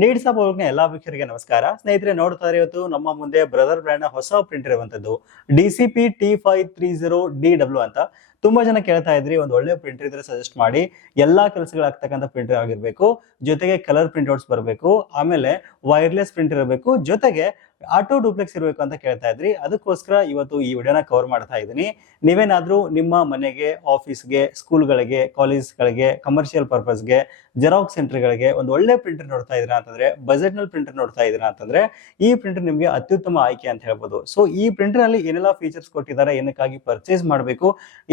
Needs of ಹೋಗ್ನ ಎಲ್ಲಾ ವೀಕ್ಷರಿಗೆ ನಮಸ್ಕಾರ. ಸ್ನೇಹಿತರೆ, ನೋಡ್ತಾ ಇವತ್ತು ನಮ್ಮ ಮುಂದೆ ಬ್ರದರ್ ಬ್ರ್ಯಾಂಡ್ ಹೊಸ ಪ್ರಿಂಟ್ ಇರುವಂತದ್ದು D C P T five three zero D W ಅಂತ. ತುಂಬಾ ಜನ ಕೇಳ್ತಾ ಇದ್ರಿ, ಒಂದು ಒಳ್ಳೆ ಪ್ರಿಂಟರ್ ಇದ್ರೆ ಸಜೆಸ್ಟ್ ಮಾಡಿ, ಎಲ್ಲಾ ಕೆಲಸಗಳಾಗ್ತಕ್ಕಂಥ ಪ್ರಿಂಟರ್ ಆಗಿರ್ಬೇಕು. ಜೊತೆಗೆ ಕಲರ್ ಪ್ರಿಂಟ್ಔಟ್ಸ್ ಬರಬೇಕು. ಆಮೇಲೆ ವೈರ್ಲೆಸ್ ಪ್ರಿಂಟ್ ಇರಬೇಕು. ಜೊತೆಗೆ ಆಟೋ ಡೂಪ್ಲೆಕ್ಸ್ ಇರಬೇಕು ಅಂತ ಕೇಳ್ತಾ ಇದ್ರಿ. ಅದಕ್ಕೋಸ್ಕರ ಇವತ್ತು ಈ ವಿಡಿಯೋನ ಕವರ್ ಮಾಡ್ತಾ ಇದ್ದೀನಿ. ನೀವೇನಾದ್ರೂ ನಿಮ್ಮ ಮನೆಗೆ ಆಫೀಸ್ಗೆ ಸ್ಕೂಲ್ಗಳಿಗೆ ಕಾಲೇಜ್ಗಳಿಗೆ ಕಮರ್ಷಿಯಲ್ ಪರ್ಪಸ್ಗೆ ಜೆರಾಕ್ಸ್ ಸೆಂಟರ್ಗಳಿಗೆ ಒಂದು ಒಳ್ಳೆ ಪ್ರಿಂಟರ್ ನೋಡ್ತಾ ಇದ್ದೀರಾ ಅಂತಂದ್ರೆ ಬಜೆಟ್ನಲ್ಲಿ ಪ್ರಿಂಟರ್ ನೋಡ್ತಾ ಇದ್ದೀರಾ ಅಂತಂದ್ರೆ, ಈ ಪ್ರಿಂಟರ್ ನಿಮಗೆ ಅತ್ಯುತ್ತಮ ಆಯ್ಕೆ ಅಂತ ಹೇಳ್ಬೋದು. ಸೊ ಈ ಪ್ರಿಂಟರ್ನಲ್ಲಿ ಏನೆಲ್ಲ ಫೀಚರ್ಸ್ ಕೊಟ್ಟಿದ್ದಾರೆ, ಏನಕ್ಕಾಗಿ ಪರ್ಚೇಸ್ ಮಾಡಬೇಕು,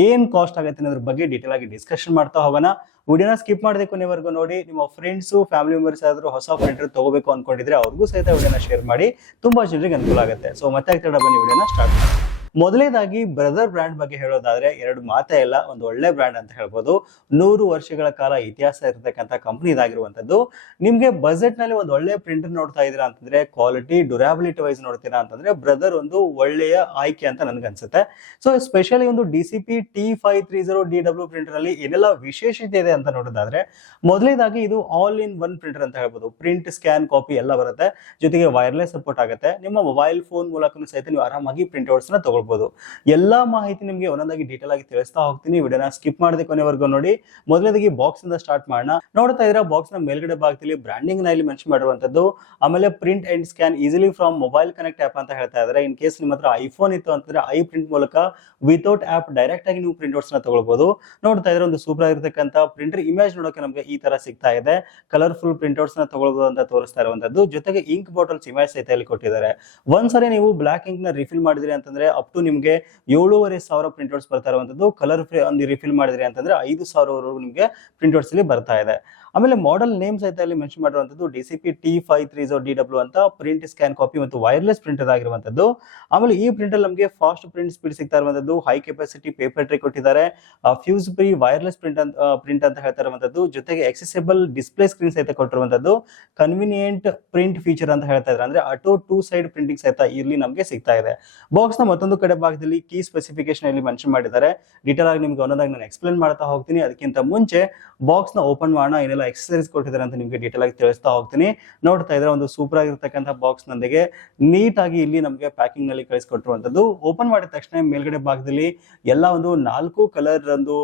ಏನು ಕಾಸ್ಟ್ ಆಗುತ್ತೆ ಅನ್ನೋದ್ರ ಬಗ್ಗೆ ಡೀಟೇಲ್ ಆಗಿ ಡಿಸ್ಕಷನ್ ಮಾಡ್ತಾ ಹೋಗೋಣ. ವಿಡಿಯೋನ ಸ್ಕಿಪ್ ಮಾಡದೆ ಕೊನೆವರೆಗೂ ನೋಡಿ, ನಿಮ್ಮ ಫ್ರೆಂಡ್ಸ್ ಫ್ಯಾಮಿಲಿ ಮೆಂಬರ್ಸ್ ಆದ್ರೂ ಹೊಸ ಪ್ರಿಂಟರ್ ತಗೋಬೇಕು ಅನ್ಕೊಂಡಿದ್ರೆ ಅವ್ರಿಗೂ ಸಹಿತ ವಿಡಿಯೋನ ಶೇರ್ ಮಾಡಿ, ತುಂಬಾ ಜನರಿಗೆ ಅನುಕೂಲ ಆಗುತ್ತೆ. ಸೊ ಮತ್ತೆ ಆಗ್ತಾ ಬನ್ನಿ ವಿಡಿಯೋನ ಸ್ಟಾರ್ಟ್ ಮಾಡಿ ಮೊದಲನೇದಾಗಿ ಬ್ರದರ್ ಬ್ರ್ಯಾಂಡ್ ಬಗ್ಗೆ ಹೇಳೋದಾದ್ರೆ ಎರಡು ಮಾತೇ ಇಲ್ಲ, ಒಂದು ಒಳ್ಳೆ ಬ್ರ್ಯಾಂಡ್ ಅಂತ ಹೇಳ್ಬೋದು. ನೂರು ವರ್ಷಗಳ ಕಾಲ ಇತಿಹಾಸ ಇರತಕ್ಕಂಥ ಕಂಪನಿ ಇದಾಗಿರುವಂತದ್ದು ನಿಮ್ಗೆ ಬಜೆಟ್ನಲ್ಲಿ ಒಂದು ಒಳ್ಳೆ ಪ್ರಿಂಟರ್ ನೋಡ್ತಾ ಇದೀರಾ ಅಂತಂದ್ರೆ ಕ್ವಾಲಿಟಿ ಡ್ಯೂರಾಬಿಲಿಟಿ ವೈಸ್ ನೋಡ್ತೀರಾ ಅಂತಂದ್ರೆ ಬ್ರದರ್ ಒಂದು ಒಳ್ಳೆಯ ಆಯ್ಕೆ ಅಂತ ನನ್ಗನ್ಸುತ್ತೆ ಸೊ ಸ್ಪೆಷಲಿ ಒಂದು D C P T five three zero D W printer ಅಲ್ಲಿ ಏನೆಲ್ಲ ವಿಶೇಷತೆ ಇದೆ ಅಂತ ನೋಡೋದಾದ್ರೆ ಮೊದಲನೇದಾಗಿ ಇದು ಆಲ್ ಇನ್ ಒನ್ ಪ್ರಿಂಟರ್ ಅಂತ ಹೇಳ್ಬೋದು. ಪ್ರಿಂಟ್ ಸ್ಕ್ಯಾನ್ ಕಾಪಿ ಎಲ್ಲ ಬರುತ್ತೆ. ಜೊತೆಗೆ ವೈರ್ಲೆಸ್ ಸಪೋರ್ಟ್ ಆಗುತ್ತೆ. ನಿಮ್ಮ ಮೊಬೈಲ್ ಫೋನ್ ಮೂಲಕ ಸಹಿತ ನೀವು ಆರಾಮಾಗಿ ಪ್ರಿಂಟ್ಔಟ್ಸ್ನ ತಗೊಳ್ಬಹುದು ಎಲ್ಲಾ ಮಾಹಿತಿ ನಿಮಗೆ ಒಂದೊಂದಾಗಿ ಡೀಟೇಲ್ ಆಗಿ ತಿಳಿಸ್ತಾ ಹೋಗ್ತೀನಿ. ವಿಡಿಯೋನ ಸ್ಕಿಪ್ ಮಾಡದೆ ಕೊನೆವರೆಗೂ ನೋಡಿ. ಮೊದಲನೇದಾಗಿ ಬಾಕ್ಸ್ ಇಂದ ಸ್ಟಾರ್ಟ್ ಮಾಡೋಣ. ನೋಡ್ತಾ ಇದ್ರೆ ಬಾಕ್ಸ್ನ ಮೇಲ್ಗಡೆ ಭಾಗದಲ್ಲಿ ಬ್ರಾಂಡಿಂಗ್ನ ಇಲ್ಲಿ ಮೆನ್ಷನ್ ಮಾಡಿರುವಂತದ್ದು ಆಮೇಲೆ print and scan easily from mobile connect app ಅಂತ ಹೇಳ್ತಾ ಇದ್ದಾರೆ. ಇನ್ ಕೇಸ್ ನಿಮ್ಮ ಹತ್ರ ಐಫೋನ್ ಇತ್ತು ಅಂತಂದ್ರೆ ಐ ಪ್ರಿಂಟ್ ಮೂಲಕ ವಿತೌಟ್ ಆಪ್ ಡೈರೆಕ್ಟ್ ಆಗಿ ನೀವು ಪ್ರಿಂಟ್ಔಟ್ಸ್ನ ತಗೊಳ್ಬಹುದು ನೋಡ್ತಾ ಇದ್ರೆ ಒಂದು ಸೂಪರ್ ಆಗಿರ್ತಕ್ಕಂಥ ಪ್ರಿಂಟರ್ ಇಮೇಜ್ ನೋಡೋಕೆ ನಮಗೆ ಈ ತರ ಸಿಗ್ತಾ ಇದೆ. ಕಲರ್ಫುಲ್ ಪ್ರಿಂಟ್ಔಟ್ಸ್ನ ತಗೊಳ್ಬಹುದು ಅಂತ ತೋರಿಸ್ತಾ ಇರುವಂತದ್ದು ಜೊತೆಗೆ ಇಂಕ್ ಬಾಟಲ್ಸ್ ಇಮೇಜ್ ಸಹಿತ ಇಲ್ಲಿ ಕೊಟ್ಟಿದ್ದಾರೆ. ಒಂದ್ಸರಿ ನೀವು ಬ್ಲಾಕ್ ಇಂಕ್ನ ರಿಫಿಲ್ ಮಾಡಿದ್ರಿ ಅಂತಂದ್ರೆ ಅಪ್ ಟು ನಿಮಗೆ ಏಳೂವರೆ ಸಾವಿರ ಪ್ರಿಂಟ್ಔಟ್ಸ್ ಬರ್ತಾ ಇರುವಂತದ್ದು. ಕಲರ್ ಒಂದು ರಿಫಿಲ್ ಮಾಡಿದ್ರಿ ಅಂತಂದ್ರೆ ಐದು ಸಾವಿರವರೆಗೂ ನಿಮಗೆ ಪ್ರಿಂಟ್ಔಟ್ಸ್ ಅಲ್ಲಿ ಬರ್ತಾ ಇದೆ. ಆಮೇಲೆ ಮಾಡೆಲ್ ನೇಮ್ ಸಹಿತ ಇಲ್ಲಿ ಮೆನ್ಷನ್ ಮಾಡಿರುವಂತದ್ದು D C P T five three D W ಅಂತ ಪ್ರಿಂಟ್ ಸ್ಕ್ಯಾನ್ ಕಾಪಿ ಮತ್ತು ವೈರ್ಲೆಸ್ ಪ್ರಿಂಟರ್ ಆಗಿರುವಂತದ್ದು ಆಮೇಲೆ ಈ ಪ್ರಿಂಟರ್ ನಮಗೆ ಫಾಸ್ಟ್ ಪ್ರಿಂಟ್ ಸ್ಪೀಡ್ ಸಿಗ್ತಾ ಇರುವಂತದ್ದು ಹೈ ಕೆಪಾಸಿಟಿ ಪೇಪರ್ ಟ್ರೇ ಕೊಟ್ಟಿದ್ದಾರೆ. ಫ್ಯೂಸ್ ಫ್ರೀ ವೈರ್ಲೆಸ್ ಪ್ರಿಂಟ್ ಅಂತ ಪ್ರಿಂಟ್ ಅಂತ ಹೇಳ್ತಾ ಇರುವಂತದ್ದು ಜೊತೆಗೆ ಎಕ್ಸೆಸಿಬಲ್ ಡಿಸ್ಪ್ಲೇ ಸ್ಕ್ರೀನ್ ಸಹಿತ ಕೊಟ್ಟಿರುವಂತದ್ದು ಕನ್ವಿನಿಯೆಂಟ್ ಪ್ರಿಂಟ್ ಫೀಚರ್ ಅಂತ ಹೇಳ್ತಾ ಇದ್ದಾರೆ. ಅಂದ್ರೆ ಆಟೋ ಟೂ ಸೈಡ್ ಪ್ರಿಂಟಿಂಗ್ ಸಹಿತ ಇಲ್ಲಿ ನಮಗೆ ಸಿಗ್ತಾ ಇದೆ. ಬಾಕ್ಸ್ನ ಮತ್ತೊಂದು ಕಡೆ ಭಾಗದಲ್ಲಿ ಕೀ ಸ್ಪೆಸಿಫಿಕೇಶನ್ ಇಲ್ಲಿ ಮೆನ್ಷನ್ ಮಾಡಿದ್ದಾರೆ. ಡೀಟೇಲ್ ಆಗಿ ನಿಮ್ಗೆ ಒಂದೊಂದಾಗಿ ನಾನು ಎಕ್ಸ್ಪ್ಲೇನ್ ಮಾಡ್ತಾ ಹೋಗ್ತೀನಿ. ಅದಕ್ಕಿಂತ ಮುಂಚೆ ಬಾಕ್ಸ್ನ ಓಪನ್ ಮಾಡೋಣ. ಏನೆಲ್ಲ ಎಕ್ಸಸರೀಸ್ ಕೊಟ್ಟಿದ್ದಾರೆ ಅಂತ ನಿಮಗೆ ಡೀಟೇಲ್ ಆಗಿ ತಿಳಿಸ್ತಾ ಹೋಗ್ತೀನಿ. ನೋಡ್ತಾ ಇದ್ರೆ ಒಂದು ಸೂಪರ್ ಆಗಿರ್ತಕ್ಕಂಥ ಬಾಕ್ಸ್ ನೊಂದಿಗೆ ನೀಟ್ ಆಗಿ ಇಲ್ಲಿ ನಮಗೆ ಪ್ಯಾಕಿಂಗ್ನಲ್ಲಿ ಕಳಿಸ್ಕೊಟ್ಟಿರುವಂತದ್ದು ಓಪನ್ ಮಾಡಿದ ತಕ್ಷಣ ಮೇಲ್ಗಡೆ ಭಾಗದಲ್ಲಿ ಎಲ್ಲ ಒಂದು ನಾಲ್ಕು ಕಲರ್ ಒಂದು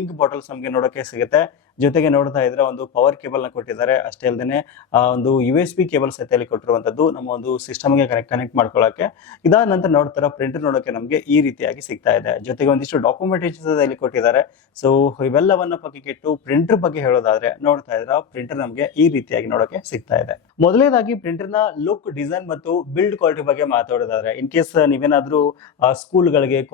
ಇಂಕ್ ಬಾಟಲ್ಸ್ ನಮಗೆ ನೋಡೋಕೆ ಸಿಗುತ್ತೆ. ಜೊತೆಗೆ ನೋಡ್ತಾ ಇದ್ರೆ ಒಂದು ಪವರ್ ಕೇಬಲ್ನ ಕೊಟ್ಟಿದ್ದಾರೆ. ಅಷ್ಟೇ ಅಲ್ಲದೆ ಒಂದು ಯು ಎಸ್ ಬಿ ಕೇಬಲ್ ಸಹಿತ ಇಲ್ಲಿ ಕೊಟ್ಟಿರುವಂತದ್ದು ನಮ್ಮ ಒಂದು ಸಿಸ್ಟಮ್ಗೆ ಕನೆಕ್ಟ್ ಕನೆಕ್ಟ್ ಮಾಡ್ಕೊಳ್ಳೋಕೆ. ಇದಾದ ನಂತರ ನೋಡ್ತಾರ ಪ್ರಿಂಟರ್ ನೋಡೋಕೆ ನಮಗೆ ಈ ರೀತಿಯಾಗಿ ಸಿಗ್ತಾ ಇದೆ. ಜೊತೆಗೆ ಒಂದಿಷ್ಟು ಡಾಕ್ಯುಮೆಂಟೇಶನ್ ಇಲ್ಲಿ ಕೊಟ್ಟಿದ್ದಾರೆ. ಸೊ ಇವೆಲ್ಲವನ್ನ ಪಕ್ಕಕ್ಕೆ ಇಟ್ಟು ಪ್ರಿಂಟರ್ ಬಗ್ಗೆ ಹೇಳೋದಾದ್ರೆ, ನೋಡ್ತಾ ಇದ್ರ ಪ್ರಿಂಟರ್ ನಮಗೆ ಈ ರೀತಿಯಾಗಿ ನೋಡೋಕೆ ಸಿಗ್ತಾ ಇದೆ. ಮೊದಲನೇದಾಗಿ ಪ್ರಿಂಟರ್ನ ಲುಕ್ ಡಿಸೈನ್ ಮತ್ತು ಬಿಲ್ಡ್ ಕ್ವಾಲಿಟಿ ಬಗ್ಗೆ ಮಾತಾಡೋದಾದ್ರೆ ಇನ್ ಕೇಸ್ ನೀವೇನಾದ್ರೂ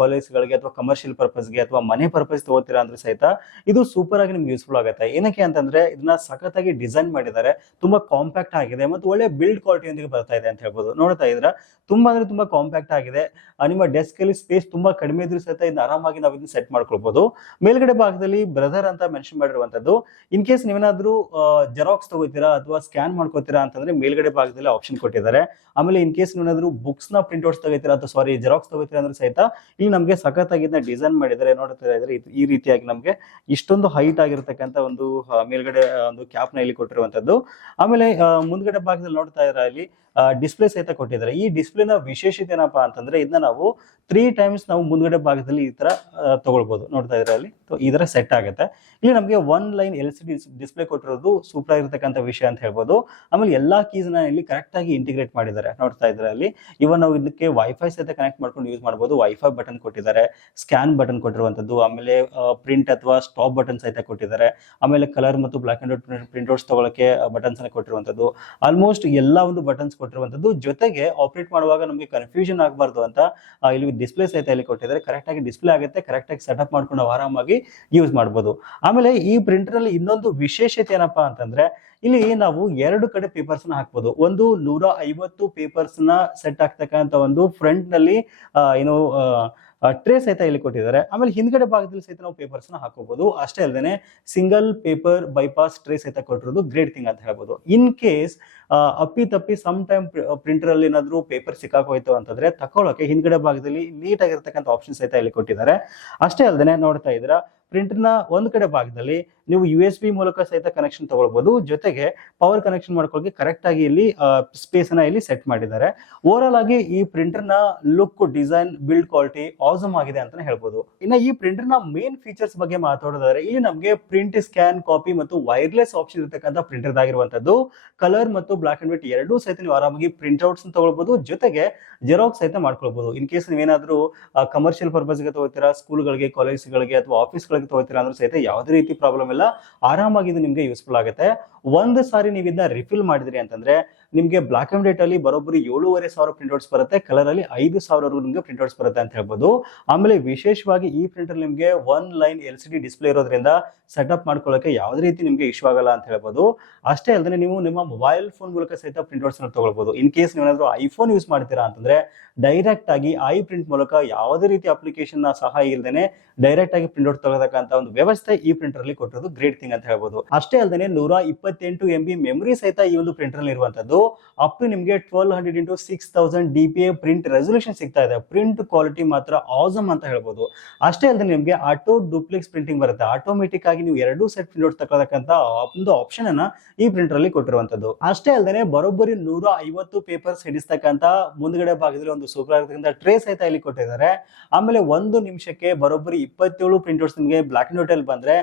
ಕಾಲೇಜ್ ಗಳಿಗೆ ಅಥವಾ ಕಮರ್ಷಿಯಲ್ ಪರ್ಪಸ್ಗೆ ಅಥವಾ ಮನೆ ಪರ್ಪಸ್ ತಗೋತೀರಾ ಅಂದ್ರೆ ಸಹಿತ, ಇದು ಸೂಪರ್ ಆಗಿ ನಿಮ್ಗೆ ಯೂಸ್ಫುಲ್ ಆಗುತ್ತೆ. ಏನಕ್ಕೆ ಅಂತಂದ್ರೆ ಇದನ್ನ ಸಖತ್ತಾಗಿ ಡಿಸೈನ್ ಮಾಡಿದ್ದಾರೆ. ತುಂಬಾ ಕಾಂಪ್ಯಾಕ್ಟ್ ಆಗಿದೆ ಮತ್ತು ಒಳ್ಳೆ ಬಿಲ್ಡ್ ಕ್ವಾಲಿಟಿಯೊಂದಿಗೆ ಬರ್ತಾ ಇದೆ ಅಂತ ಹೇಳ್ಬೋದು. ನೋಡ್ತಾ ಇದ್ರ ತುಂಬಾ ಅಂದ್ರೆ ತುಂಬಾ ಕಾಂಪ್ಯಾಕ್ಟ್ ಆಗಿದೆ. ನಿಮ್ಮ ಡೆಸ್ಕ್ ಅಲ್ಲಿ ಸ್ಪೇಸ್ ತುಂಬಾ ಕಡಿಮೆ ಇದ್ರೂ ಸಹಿತ ಇದನ್ನ ಆರಾಮಾಗಿ ನಾವು ಇದನ್ನ ಸೆಟ್ ಮಾಡ್ಕೊಳ್ಬಹುದು ಮೇಲ್ಗಡೆ ಭಾಗದಲ್ಲಿ ಬ್ರದರ್ ಅಂತ ಮೆನ್ಷನ್ ಮಾಡಿರುವಂತದ್ದು ಇನ್ ಕೇಸ್ ನೀವೇನಾದ್ರೂ ಜೆರಾಕ್ಸ್ ತಗೋತೀರಾ ಅಥವಾ ಸ್ಕ್ಯಾನ್ ಮಾಡ್ಕೋತೀರಾ ಅಂತಂದ್ರೆ ಮೇಲ್ಗಡೆ ಭಾಗದಲ್ಲಿ ಆಪ್ಷನ್ ಕೊಟ್ಟಿದ್ದಾರೆ. ಆಮೇಲೆ ಇನ್ ಕೇಸ್ ನೀವೇನಾದ್ರೂ ಬುಕ್ಸ್ನ ಪ್ರಿಂಟ್ ಔಟ್ಸ್ ತಗೋತೀರಾ ಅಥವಾ ಸಾರಿ ಜೆರಾಕ್ಸ್ ತಗೋತೀರಾ ಅಂದ್ರೆ ಸಹಿತ ಇಲ್ಲಿ ನಮಗೆ ಸಖತ್ತಾಗಿ ಇದನ್ನ ಡಿಸೈನ್ ಮಾಡಿದರೆ ನೋಡ್ತಾ ಇದ್ರೆ ಈ ರೀತಿಯಾಗಿ ನಮಗೆ ಇಷ್ಟೊಂದು ಹೈಟ್ ಆಗಿರ್ತಕ್ಕಂಥ ಒಂದು ಮೇಲ್ಗಡೆ ಒಂದು ಕ್ಯಾಪ್ನ ಇಲ್ಲಿ ಕೊಟ್ಟಿರುವಂತದ್ದು ಆಮೇಲೆ ಮುಂದ್ಗಡೆ ಭಾಗದಲ್ಲಿ ನೋಡ್ತಾ ಇದ್ರೆ ಇಲ್ಲಿ ಡಿಸ್ಪ್ಲೇ ಸಹಿತ ಕೊಟ್ಟಿದ್ದಾರೆ. ಈ ಡಿಸ್ಪ್ಲೇನ ವಿಶೇಷತೆ ಏನಪ್ಪಾ ಅಂತಂದ್ರೆ ಇದನ್ನ ನಾವು ತ್ರೀ ಟೈಮ್ಸ್ ನಾವು ಮುಂದ್ಗಡೆ ಭಾಗದಲ್ಲಿ ಈ ತರ ತಗೊಳ್ಬಹುದು ನೋಡ್ತಾ ಇದ್ರೆ ಅಲ್ಲಿ. ತರ ಸೆಟ್ ಆಗುತ್ತೆ. ಇಲ್ಲಿ ನಮಗೆ one line L C display ಕೊಟ್ಟಿರೋದು ಸೂಪರ್ ಆಗಿರ್ತಕ್ಕಂಥ ವಿಷಯ ಅಂತ ಹೇಳ್ಬೋದು. ಆಮೇಲೆ ಎಲ್ಲಾ ಕೀಸ್ ಇಲ್ಲಿ ಕರೆಕ್ಟ್ ಆಗಿ ಇಂಟಿಗ್ರೇಟ್ ಮಾಡಿದ್ದಾರೆ. ನೋಡ್ತಾ ಇದ್ರೆ ಅಲ್ಲಿ. ಇವನ್ ನಾವು ಇದಕ್ಕೆ ವೈಫೈ ಸಹಿತ ಕನೆಕ್ಟ್ ಮಾಡ್ಕೊಂಡು ಯೂಸ್ ಮಾಡಬಹುದು ವೈಫೈ ಬಟನ್ ಕೊಟ್ಟಿದ್ದಾರೆ. ಸ್ಕ್ಯಾನ್ ಬಟನ್ ಕೊಟ್ಟಿರುವಂತದ್ದು ಆಮೇಲೆ ಪ್ರಿಂಟ್ ಅಥವಾ ಸ್ಟಾಪ್ ಬಟನ್ ಸಹಿತ ಕೊಟ್ಟಿದ್ದಾರೆ. ಆಮೇಲೆ ಕಲರ್ ಮತ್ತು ಬ್ಲಾಕ್ ಅಂಡ್ ವೈಟ್ ಪ್ರಿಂಟ್ಔಟ್ಸ್ ತಗೊಳಕ್ಕೆ ಬಟನ್ಸ್ ಅನ್ನ ಕೊಟ್ಟಿರುವಂಥದ್ದು. ಆಲ್ಮೋಸ್ಟ್ ಎಲ್ಲ ಒಂದು ಬಟನ್ಸ್ ಕೊಟ್ಟಿರುವಂಥದ್ದು. ಜೊತೆಗೆ ಆಪರೇಟ್ ಮಾಡುವಾಗ ನಮಗೆ ಕನ್ಫ್ಯೂಷನ್ ಆಗಬಾರ್ದು ಅಂತ ಇಲ್ಲಿ ಡಿಸ್ಪ್ಲೇ ಸಹಿತ ಇಲ್ಲಿ ಕೊಟ್ಟಿದ್ದಾರೆ. ಕರೆಕ್ಟಾಗಿ ಡಿಸ್ಪ್ಲೇ ಆಗುತ್ತೆ ಕರೆಕ್ಟಾಗಿ ಸೆಟಪ್ ಮಾಡ್ಕೊಂಡು ಆರಾಮಾಗಿ ಯೂಸ್ ಮಾಡ್ಬೋದು. ಆಮೇಲೆ ಈ ಪ್ರಿಂಟರ್ ಅಲ್ಲಿ ಇನ್ನೊಂದು ವಿಶೇಷತೆ ಏನಪ್ಪಾ ಅಂತಂದ್ರೆ, ಇಲ್ಲಿ ನಾವು ಎರಡು ಕಡೆ ಪೇಪರ್ಸ್ನ ಹಾಕ್ಬೋದು. ಒಂದು ನೂರ ಐವತ್ತು ಪೇಪರ್ಸ್ನ ಸೆಟ್ ಆಗ್ತಕ್ಕಂಥ ಒಂದು ಫ್ರಂಟ್ನಲ್ಲಿ ಏನು ಟ್ರೇ ಸಹಿತ ಇಲ್ಲಿ ಕೊಟ್ಟಿದ್ದಾರೆ. ಆಮೇಲೆ ಹಿಂದ್ಗಡೆ ಭಾಗದಲ್ಲಿ ಸಹಿತ ನಾವು ಪೇಪರ್ಸ್ನ ಹಾಕೋಬಹುದು ಅಷ್ಟೇ ಅಲ್ಲದೆ ಸಿಂಗಲ್ ಪೇಪರ್ ಬೈಪಾಸ್ ಟ್ರೇ ಸಹಿತ ಕೊಟ್ಟಿರೋದು ಗ್ರೇಟ್ ಥಿಂಗ್ ಅಂತ ಹೇಳ್ಬೋದು. ಇನ್ ಕೇಸ್ ಅಪ್ಪಿ ತಪ್ಪಿ ಸಮ್ ಟೈಮ್ ಪ್ರಿಂಟರ್ ಅಲ್ಲಿ ಏನಾದ್ರು ಪೇಪರ್ ಸಿಕ್ಕಾಕೋಯ್ತು ಅಂತಂದ್ರೆ ತಕೊಳ್ಳೋಕೆ ಹಿಂದ್ಗಡೆ ಭಾಗದಲ್ಲಿ ನೀಟ್ ಆಗಿರ್ತಕ್ಕಂಥ ಆಪ್ಷನ್ ಸಹಿತ ಇಲ್ಲಿ ಕೊಟ್ಟಿದ್ದಾರೆ. ಅಷ್ಟೇ ಅಲ್ಲದೆ ನೋಡ್ತಾ ಇದ್ರ ನ ಒಂದು ಕಡೆ ಭಾಗದಲ್ಲಿ ನೀವು ಯು ಎಸ್ ಬಿ ಮೂಲಕ ಸಹಿತ ಕನೆಕ್ಷನ್ ತಗೊಳ್ಬಹುದು ಜೊತೆಗೆ ಪವರ್ ಕನೆಕ್ಷನ್ ಮಾಡ್ಕೊಳ್ಳಿ ಕರೆಕ್ಟ್ ಆಗಿ ಇಲ್ಲಿ ಸ್ಪೇಸ್ ಅನ್ನ ಇಲ್ಲಿ ಸೆಟ್ ಮಾಡಿದ್ದಾರೆ. ಓವರ್ ಆಗಿ ಈ ಪ್ರಿಂಟರ್ನ look design build quality awesome ಆಗಿದೆ ಅಂತಾನೆ ಹೇಳ್ಬೋದು. ಇನ್ನು ಈ ಪ್ರಿಂಟರ್ನ ಮೇನ್ ಫೀಚರ್ಸ್ ಬಗ್ಗೆ ಮಾತಾಡೋದಾದ್ರೆ, ಇಲ್ಲಿ ನಮಗೆ ಪ್ರಿಂಟ್ ಸ್ಕ್ಯಾನ್ ಕಾಪಿ ಮತ್ತು ವೈರ್ಲೆಸ್ ಆಪ್ಷನ್ ಇರತಕ್ಕಂಥ ಪ್ರಿಂಟರ್ ಆಗಿರುವಂತದ್ದು ಕಲರ್ ಮತ್ತು ಬ್ಲಾಕ್ ಅಂಡ್ ವೈಟ್ ಎರಡೂ ಸಹಿತ ನೀವು ಆರಾಮಾಗಿ ಪ್ರಿಂಟ್ ಔಟ್ಸ್ ತಗೊಳ್ಬಹುದು ಜೊತೆಗೆ ಜೆರಾಕ್ಸ್ ಸಹಿತ ಮಾಡ್ಕೊಳ್ಬಹುದು ಇನ್ ಕೇಸ್ ನೀವೇನಾದ್ರೂ ಕಮರ್ಷಿಯಲ್ ಪರ್ಪಸ್ಗೆ ತಗೋತೀರಾ ಸ್ಕೂಲ್ಗಳಿಗೆ ಕಾಲೇಜ್ಗಳಿಗೆ ಅಥವಾ ಆಫೀಸ್ಗಳಿಗೆ ತಗೋತೀರಾ ಅಂದ್ರೆ ಸಹಿತ ಯಾವುದೇ ರೀತಿ ಪ್ರಾಬ್ಲಮ್ ಇಲ್ಲ. ಆರಾಮಾಗಿ ಇದು ನಿಮಗೆ ಯೂಸ್ಫುಲ್ ಆಗುತ್ತೆ. ಒಂದು ಸಾರಿ ನೀವು ಇದನ್ನ ರಿಫಿಲ್ ಮಾಡಿದ್ರಿ ಅಂತಂದ್ರೆ ನಿಮಗೆ ಬ್ಲಾಕ್ ಅಂಡ್ ವೈಟ್ ಅಲ್ಲಿ ಬರೋಬ್ಬರಿ ಏಳುವರೆ ಸಾವಿರ ಪ್ರಿಂಟ್ಔಟ್ಸ್ ಬರುತ್ತೆ ಕಲರ್ ಅಲ್ಲಿ ಐದು ಸಾವಿರವರೆಗೂ ನಿಮಗೆ ಪ್ರಿಂಟ್ಔಟ್ಸ್ ಬರುತ್ತೆ ಅಂತ ಹೇಳ್ಬೋದು. ಆಮೇಲೆ ವಿಶೇಷವಾಗಿ ಈ ಪ್ರಿಂಟರ್ ನಿಮಗೆ one line L C D display ಇರೋದ್ರಿಂದ ಸೆಟಪ್ ಮಾಡ್ಕೊಳ್ಳೋಕೆ ಯಾವುದೇ ರೀತಿ ನಿಮಗೆ ಇಶ್ಯೂ ಆಗಲ್ಲ ಅಂತ ಹೇಳ್ಬೋದು. ಅಷ್ಟೇ ಅಲ್ಲದೆ ನೀವು ನಿಮ್ಮ ಮೊಬೈಲ್ ಫೋನ್ ಮೂಲಕ ಸಹಿತ ಪ್ರಿಂಟ್ಔಟ್ಸ್ ತಗೊಳ್ಬಹುದು ಇನ್ ಕೇಸ್ ನೀವೇನಾದ್ರೂ ಐಫೋನ್ ಯೂಸ್ ಮಾಡ್ತೀರಾ ಅಂತಂದ್ರೆ ಡೈರೆಕ್ಟ್ ಆಗಿ ಐ ಪ್ರಿಂಟ್ ಮೂಲಕ ಯಾವುದೇ ರೀತಿ ಅಪ್ಲಿಕೇಶನ್ ಸಹಾಯ ಇಲ್ಲದೇನೆ ಡೈರೆಕ್ಟ್ ಆಗಿ ಪ್ರಿಂಟ್ಔಟ್ ತಗೋತಕ್ಕಂತ ಒಂದು ವ್ಯವಸ್ಥೆ ಈ ಪ್ರಿಂಟರ್ ಅಲ್ಲಿ ಕೊಟ್ಟಿರೋದು ಗ್ರೇಟ್ ಥಿಂಗ್ ಅಂತ ಹೇಳ್ಬೋದು. ಅಷ್ಟೇ ಅಲ್ಲದೆ ನೂರ ಇಪ್ಪತ್ತೆಂಟು ಎಂ ಬಿ ಮೆಮರಿ ಸಹಿತ ಈ ಒಂದು ಪ್ರಿಂಟರ್ ಅಲ್ಲಿ ಇರುವಂತದ್ದು. ಅಪ್ ಟು ನಿಮಗೆ twelve hundred into six thousand D P I print resolution ಸಿಗ್ತಾ ಇದೆ. ಪ್ರಿಂಟ್ ಕ್ವಾಲಿಟಿ ಮಾತ್ರ ಆಸಮ್ ಅಂತ ಹೇಳ್ಬೋದು. ಅಷ್ಟೇ ಅಲ್ಲದೆ ನಿಮಗೆ ಆಟೋ ಡೂಪ್ಲೆಕ್ಸ್ ಪ್ರಿಂಟಿಂಗ್ ಬರುತ್ತೆ. ಆಟೋಮೆಟಿಕ್ ಆಗಿ ನೀವು ಎರಡು ಸೆಟ್ ಪ್ರಿಂಟ್ ತಗೊಳ್ಳತಕ್ಕಂತ ಒಂದು ಆಪ್ಷನ್ ಅನ್ನ ಈ ಪ್ರಿಂಟರ್ ಅಲ್ಲಿ ಕೊಟ್ಟಿರುವಂತದ್ದು. ಅಷ್ಟೇ ಅಲ್ಲದೆ ಬರೋಬ್ಬರಿ ನೂರ ಐವತ್ತು ಪೇಪರ್ಸ್ ಹಿಡಿಸ್ತಕ್ಕಂತ ಮುಂದ್ಗಡೆ ಭಾಗದಲ್ಲಿ ಒಂದು ಸೂಪರ್ ಆಗಿರ್ತಕ್ಕಂಥ ಟ್ರೇ ಸಹಿತ ಇಲ್ಲಿ ಕೊಟ್ಟಿದ್ದಾರೆ. ಆಮೇಲೆ ಒಂದು ನಿಮಿಷಕ್ಕೆ ಬರೋಬ್ಬರಿ ಇಪ್ಪತ್ತೇಳು ಪ್ರಿಂಟ್ಔಟ್ಸ್ ನಿಮಗೆ ಬ್ಲಾಕ್ ಅಂಡ್ ವೈಟ್ ಅಲ್ಲಿ ಬಂದ್ರೆ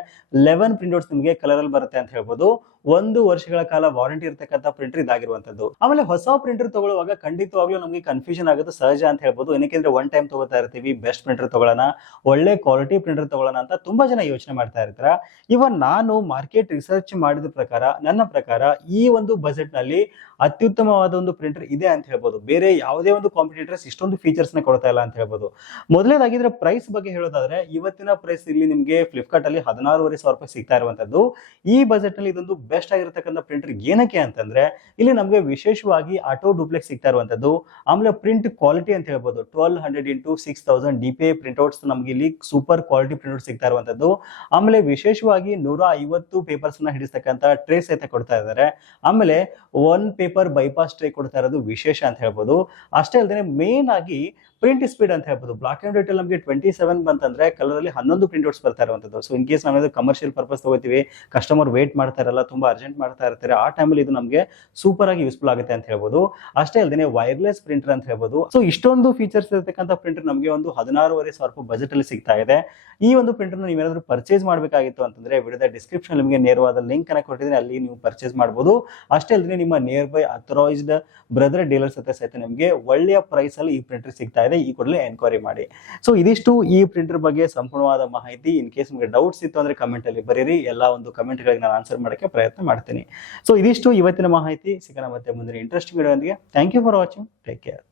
ಲೆವೆನ್ ಪ್ರಿಂಟ್ಔಟ್ಸ್ ನಿಮಗೆ ಕಲರ್ ಅಲ್ಲಿ ಬರುತ್ತೆ ಅಂತ ಹೇಳ್ಬೋದು. ಒಂದು ವರ್ಷಗಳ ಕಾಲ ವಾರಂಟಿ ಇರತಕ್ಕಂಥ ಪ್ರಿಂಟರ್ ಇದಾಗಿರುವಂತದ್ದು ಆಮೇಲೆ ಹೊಸ ಪ್ರಿಂಟರ್ ತಗೊಳ್ಳುವಾಗ ಖಂಡಿತವಾಗ್ಲೂ ನಮಗೆ ಕನ್ಫ್ಯೂಷನ್ ಆಗುತ್ತೆ, ಸಹಜ ಅಂತ ಹೇಳ್ಬೋದು. ಏನಕ್ಕೆ ಒನ್ ಟೈಮ್ ತಗೋತಾ ಇರ್ತೀವಿ ಬೆಸ್ಟ್ ಪ್ರಿಂಟರ್ ತಗೊಳ್ಳೋಣ, ಒಳ್ಳೆ ಕ್ವಾಲಿಟಿ ಪ್ರಿಂಟರ್ ತಗೊಳ್ಳೋಣ ಅಂತ ತುಂಬಾ ಜನ ಯೋಚನೆ ಮಾಡ್ತಾ ಇರ್ತಾರ. ಇವನ್ ನಾನು ಮಾರ್ಕೆಟ್ ರಿಸರ್ಚ್ ಮಾಡಿದ ಪ್ರಕಾರ, ನನ್ನ ಪ್ರಕಾರ ಈ ಒಂದು ಬಜೆಟ್ನಲ್ಲಿ ಅತ್ಯುತ್ತಮವಾದ ಒಂದು ಪ್ರಿಂಟರ್ ಇದೆ ಅಂತ ಹೇಳ್ಬೋದು. ಬೇರೆ ಯಾವುದೇ ಒಂದು ಕಾಂಪಿಟೇಟರ್ಸ್ ಇಷ್ಟೊಂದು ಫೀಚರ್ಸ್ನ ಕೊಡ್ತಾ ಇಲ್ಲ ಅಂತ ಹೇಳ್ಬೋದು. ಮೊದಲೇದಾಗಿದ್ರೆ ಪ್ರೈಸ್ ಬಗ್ಗೆ ಹೇಳೋದಾದ್ರೆ ಇವತ್ತಿನ ಪ್ರೈಸ್ ಇಲ್ಲಿ ನಿಮಗೆ ಫ್ಲಿಪ್ಕಾರ್ಟ್ ಅಲ್ಲಿ ಹದಿನಾರೂವರೆ ಸಾವಿರ ರೂಪಾಯಿ ಸಿಗ್ತಾ ಇರುವಂತದ್ದು. ಈ ಬಜೆಟ್ನಲ್ಲಿ ಇದೊಂದು ಬೆಸ್ಟ್ ಆಗಿರತಕ್ಕಂಥ ಪ್ರಿಂಟರ್ ಏನಕ್ಕೆ ಅಂತಂದ್ರೆ ಇಲ್ಲಿ ನಮಗೆ ವಿಶೇಷವಾಗಿ ಆಟೋ ಡೂಪ್ಲೆಕ್ಸ್ ಸಿಗ್ತಾ ಇರುವಂತದ್ದು. ಆಮೇಲೆ ಪ್ರಿಂಟ್ ಕ್ವಾಲಿಟಿ ಅಂತ ಹೇಳ್ಬೋದು. Twelve hundred into six thousand D P printouts ನಮಗೆ ಇಲ್ಲಿ ಸೂಪರ್ ಕ್ವಾಲಿಟಿ ಪ್ರಿಂಟ್ಔಟ್ ಸಿಗ್ತಾ ಇರುವಂತದ್ದು. ಆಮೇಲೆ ವಿಶೇಷವಾಗಿ ನೂರ ಐವತ್ತು ಪೇಪರ್ಸ್ನ ಹಿಡಿಸ್ತಕ್ಕಂಥ ಟ್ರೇಸ್ ಅಂತ ಕೊಡ್ತಾ ಇದ್ದಾರೆ. ಆಮೇಲೆ ಒನ್ ಬೈಪಾಸ್ ಟ್ರೇ ಕೊಡ್ತಾ ಇರೋದು ವಿಶೇಷ ಅಂತ ಹೇಳ್ಬೋದು. ಅಷ್ಟೇ ಅಲ್ಲದೆ ಮೇನ್ ಆಗಿ ಪ್ರಿಂಟ್ ಸ್ಪೀಡ್ ಅಂತ ಹೇಳ್ಬೋದು. ಬ್ಲಾಕ್ ಅಂಡ್ ವೈಟ್ ಅಲ್ಲಿ ನಮಗೆ ಟ್ವೆಂಟಿ ಸೆವೆನ್ ಬಂತಂದ್ರೆ ಕಲರ್ ಅಲ್ಲಿ ಹನ್ನೊಂದು ಪ್ರಿಂಟ್ಔಟ್ಸ್ ಬರ್ತಾ ಇರುವಂತದ್ದು ಸೊ ಇನ್ ಕೇಸ್ ನಾವೇನು ಕಮರ್ಷಿಯಲ್ ಪರ್ಪಸ್ ತಗೋತೀವಿ ಕಸ್ಟಮರ್ ವೇಟ್ ಮಾಡ್ತಾ ಇರಲ್ಲ, ತುಂಬಾ ಅರ್ಜೆಂಟ್ ಮಾಡ್ತಾ ಇರ್ತಾರೆ, ಆ ಟೈಮಲ್ಲಿ ಇದು ನಮಗೆ ಸೂಪರ್ ಆಗಿ ಯೂಸ್ಫುಲ್ ಆಗುತ್ತೆ ಅಂತ ಹೇಳ್ಬೋದು. ಅಷ್ಟೇ ಅಲ್ಲದೆ ವೈರ್ಲೆಸ್ ಪ್ರಿಂಟರ್ ಅಂತ ಹೇಳ್ಬೋದು. ಸೊ ಇಷ್ಟೊಂದು ಫೀಚರ್ಸ್ ಇರತಕ್ಕಂಥ ಪ್ರಿಂಟರ್ ನಮಗೆ ಒಂದು ಹದಿನಾರೂವರೆ ಸಾವಿರ ರೂಪಾಯಿ ಬಜೆಟ್ ಅಲ್ಲಿ ಸಿಗ್ತಾ ಇದೆ. ಈ ಒಂದು ಪ್ರಿಂಟರ್ ನೀವೇನಾದ್ರೂ ಪರ್ಚೇಸ್ ಮಾಡಬೇಕಾಗಿತ್ತು ಅಂತಂದ್ರೆ ವಿಡಿಯೋದ ಡಿಸ್ಕ್ರಿಪ್ಷನ್ ನಿಮಗೆ ನೇರವಾದ ಲಿಂಕ್ ಅನ್ನ ಕೊಟ್ಟಿದ್ದೀನಿ. ಅಲ್ಲಿ ನೀವು ಪರ್ಚೇಸ್ ಮಾಡಬಹುದು ಅಷ್ಟೇ ಅಲ್ಲದೆ ನಿಮ್ಮ nearby authorised Brother dealers ಹತ್ರ ಸಹಿತ ನಿಮಗೆ ಒಳ್ಳೆಯ ಪ್ರೈಸ್ ಅಲ್ಲಿ ಈ ಪ್ರಿಂಟರ್ ಸಿಗ್ತಾ ಇದೆ ಈ ಕೂಡಲೇ ಎನ್ಕ್ವೈರಿ ಮಾಡಿ. ಸೊ ಇದಿಷ್ಟು ಈ ಪ್ರಿಂಟರ್ ಬಗ್ಗೆ ಸಂಪೂರ್ಣವಾದ ಮಾಹಿತಿ. ಇನ್ ಕೇಸ್ ನಿಮಗೆ ಡೌಟ್ಸ್ ಇತ್ತು ಅಂದ್ರೆ ಕಮೆಂಟ್ ಅಲ್ಲಿ ಬರೀರಿ. ಎಲ್ಲ ಒಂದು ಕಮೆಂಟ್ ಗಳಿಗೆ ನಾನು ಆನ್ಸರ್ ಮಾಡೋಕ್ಕೆ ಪ್ರಯತ್ನ ಮಾಡ್ತೀನಿ. ಸೊ ಇದಿಷ್ಟು ಇವತ್ತಿನ ಮಾಹಿತಿ. ಸಿಗೋಣ ಮತ್ತೆ ಮುಂದಿನ interesting video thank you for watching take care